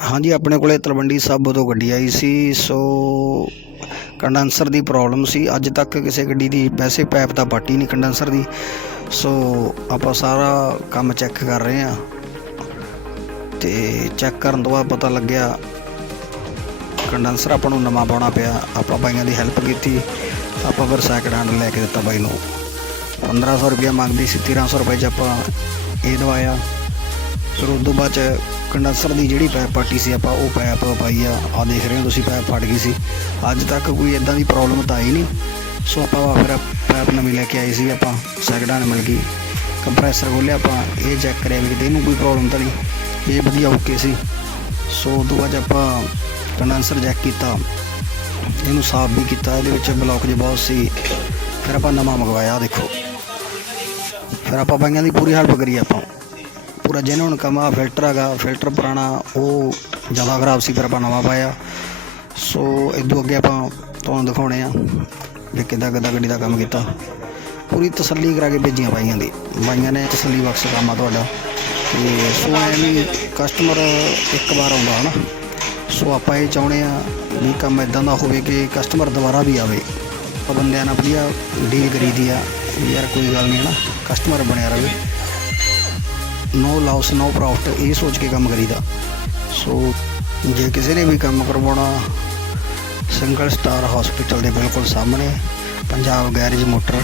ਹਾਂਜੀ, ਆਪਣੇ ਕੋਲੇ ਤਲਵੰਡੀ ਸਾਬੋ ਤੋਂ ਗੱਡੀ ਆਈ ਸੀ, ਸੋ ਕੰਡੈਂਸਰ ਦੀ ਪ੍ਰੋਬਲਮ ਸੀ। ਅੱਜ ਤੱਕ ਕਿਸੇ ਗੱਡੀ ਦੀ ਵੈਸੇ ਪਾਈਪ ਤਾਂ ਪੱਟੀ ਨਹੀਂ ਕੰਡੈਂਸਰ ਦੀ, ਸੋ ਆਪਾਂ ਸਾਰਾ ਕੰਮ ਚੈੱਕ ਕਰ ਰਹੇ ਹਾਂ। ਤੇ ਚੈੱਕ ਕਰਨ ਤੋਂ ਬਾਅਦ ਪਤਾ ਲੱਗਿਆ, ਕੰਡੈਂਸਰ ਆਪਾਂ ਨੂੰ ਨਵਾਂ ਪਾਉਣਾ ਪਿਆ। ਆਪਾਂ ਬਾਈਆਂ ਦੀ ਹੈਲਪ ਕੀਤੀ, ਆਪਾਂ ਫਿਰ ਸੈਕਿੰਡ ਹੈਂਡ ਲੈ ਕੇ ਦਿੱਤਾ ਬਾਈ ਨੂੰ। 1500 ਰੁਪਏ ਮੰਗਦੀ ਸੀ 1300 ਰੁਪਏ ਚ ਆਪਾਂ ਇਹ ਦਵਾਇਆ। ਫਿਰ ਉਸ ਤੋਂ ਬਾਅਦ ਚ ਕੰਡੈਂਸਰ ਦੀ ਜਿਹੜੀ ਪੈਪ ਪਾਟੀ ਸੀ, ਆਪਾਂ ਉਹ ਪੈਪ ਪਾਈ ਆ। ਆ ਦੇਖ ਰਹੇ ਹੋ ਤੁਸੀਂ, ਪੈਪ ਫਟ ਗਈ ਸੀ। ਅੱਜ ਤੱਕ ਕੋਈ ਇਦਾਂ ਦੀ ਪ੍ਰੋਬਲਮ ਤਾਂ ਆਈ ਨਹੀਂ। ਸੋ ਆਪਾਂ ਫਿਰ ਪੈਪ ਨਵੀਂ ਲੈ ਕੇ ਆਏ ਸੀ, ਆਪਾਂ ਸੈਕਿੰਡ ਹੈਂਡ ਮਿਲ ਗਈ। ਕੰਪਰੈਸਰ ਖੋਲ੍ਹਿਆ, ਆਪਾਂ ਇਹ ਚੈੱਕ ਕਰਿਆ ਵੀ ਕਿਤੇ ਇਹਨੂੰ ਕੋਈ ਪ੍ਰੋਬਲਮ ਤਾਂ ਨਹੀਂ। ਇਹ ਵਧੀਆ ਓਕੇ ਸੀ। ਸੋ ਉਸ ਤੋਂ ਬਾਅਦ 'ਚ ਆਪਾਂ ਕੰਡੈਂਸਰ ਚੈੱਕ ਕੀਤਾ। ਇਹਨੂੰ ਸਾਫ਼ ਵੀ ਕੀਤਾ, ਇਹਦੇ ਵਿੱਚ ਬਲੌਕ ਜੇ ਬਹੁਤ ਸੀ। ਫਿਰ ਆਪਾਂ ਨਵਾਂ ਮੰਗਵਾਇਆ ਦੇਖੋ। ਫਿਰ ਆਪਾਂ ਬਾਈਆਂ ਦੀ ਪੂਰੀ ਹੈਲਪ ਕਰੀ ਆਪਾਂ। ਪੂਰਾ ਜੈਨੂਨ ਕੰਮ ਆ ਫਿਲਟਰ ਹੈਗਾ, ਫਿਲਟਰ ਪੁਰਾਣਾ, ਉਹ ਜ਼ਿਆਦਾ ਖਰਾਬ ਸੀ, ਫਿਰ ਆਪਾਂ ਨਵਾਂ ਪਾਇਆ। ਸੋ ਇਦੋਂ ਅੱਗੇ ਆਪਾਂ ਤੁਹਾਨੂੰ ਦਿਖਾਉਣੇ ਆ ਵੀ ਕਿੱਦਾਂ ਕਿੱਦਾਂ ਗੱਡੀ ਦਾ ਕੰਮ ਕੀਤਾ। ਪੂਰੀ ਤਸੱਲੀ ਕਰਾ ਕੇ ਭੇਜੀਆਂ ਪਾਈਆਂ ਦੀ। ਬਾਈਆਂ ਨੇ ਤਸੱਲੀ ਬਖਸ਼ ਕੰਮ ਆ ਤੁਹਾਡਾ ਤੇ ਸੋ ਐਵੇਂ ਕਸਟਮਰ ਇੱਕ ਵਾਰ ਆਉਂਦਾ, ਹਨਾ? ਸੋ ਆਪਾਂ ਇਹ ਚਾਹੁੰਦੇ ਆ ਵੀ ਕੰਮ ਇਦਾਂ ਦਾ ਹੋਵੇ ਕਿ ਕਸਟਮਰ ਦੁਬਾਰਾ ਵੀ ਆਵੇ। ਆਪਾਂ ਬੰਦਿਆਂ ਨਾਲ ਵਧੀਆ ਡੀਲ ਕਰੀਦੀ ਆ ਯਾਰ ਕੋਈ ਗੱਲ ਨਹੀਂ, ਹਨਾ? ਕਸਟਮਰ ਬਣਿਆ ਰਹੇ। ਨੋ ਲਾਸ ਨੋ ਪ੍ਰੋਫਿਟ ਇਹ ਸੋਚ ਕੇ ਕੰਮ ਕਰੀਦਾ। ਸੋ ਜੇ ਕਿਸੇ ਨੇ ਵੀ ਕੰਮ ਕਰਵਾਉਣਾ ਸਿੰਗਲ ਸਟਾਰ ਹਸਪੀਟਲ ਦੇ ਬਿਲਕੁਲ ਸਾਹਮਣੇ, ਪੰਜਾਬ ਗੈਰੇਜ ਮੋਟਰ,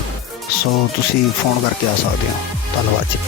ਸੋ ਤੁਸੀਂ ਫੋਨ ਕਰਕੇ ਆ ਸਕਦੇ ਹੋ। ਧੰਨਵਾਦ ਜੀ।